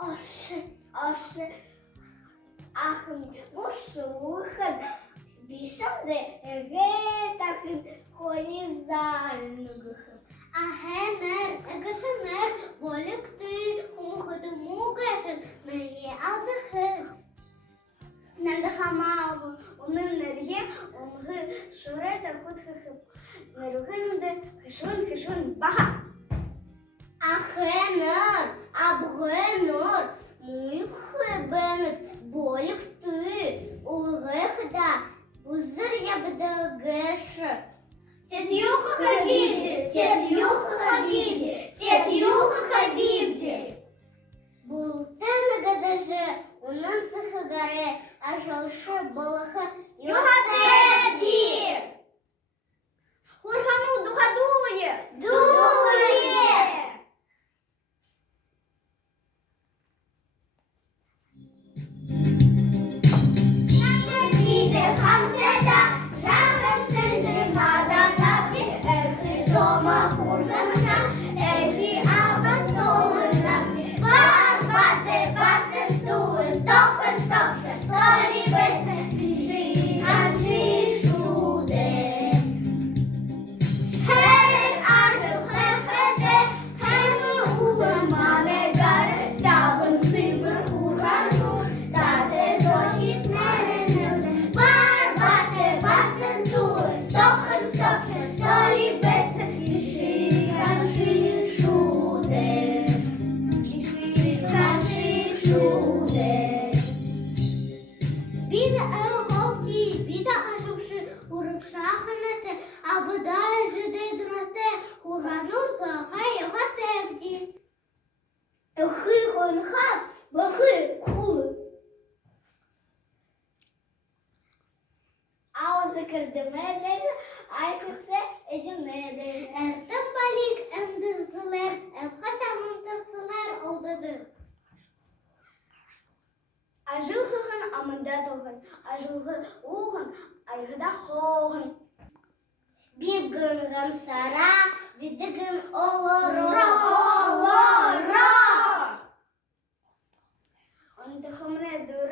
Aşı ahın boşuğun bişam de takın holizarnıgıhın. Ahener, egşener, bolikti, umuhıdı muğaşın, nereye adıhın. Нандахамаву, уныннерге, онғы шурайда хут-хыхып. Нырухынды хышун баха. Ахенер, абгенер, муйхыбенет, болик ты, улгыхда, узыр ябдагэші. Тет юха хабибди, тет юха хабибди, тет юха хабибди. Бултын гадажы, унын сыхыгаре, ажалшы балаха юхадети. Хурхану духадуе, дуе. Хантедиде, хантеда, жаган сынды маданати, эхи дома хурнахна, эхи абат дома накти. Бате, туын, тохын, тохшын, толи бесен, киши, ханши, шуде. Хен ажыл хехеде, хени угын мавегары, табын сыгыр хурануш, таде зохит нереневде. Бате, туын, тохын, тохшын, толи бесен, киши, ханши, шуде. Биде эгопти, биде ажуши, урыкшаханете, абыдай жиде дурате, хуранут бахай гатевди. Эхы хонхат, бахы хулы. Аузы кырдымедеже, айтысы эдюмеде. Эртім балик эмдізілер, эмхасамынтысылер олдыды. Ажылғығын амында тоғын, ажылғы уғын, айғыда хоғын. Бибгін сара, бидігін олоро. Онтықымны дұр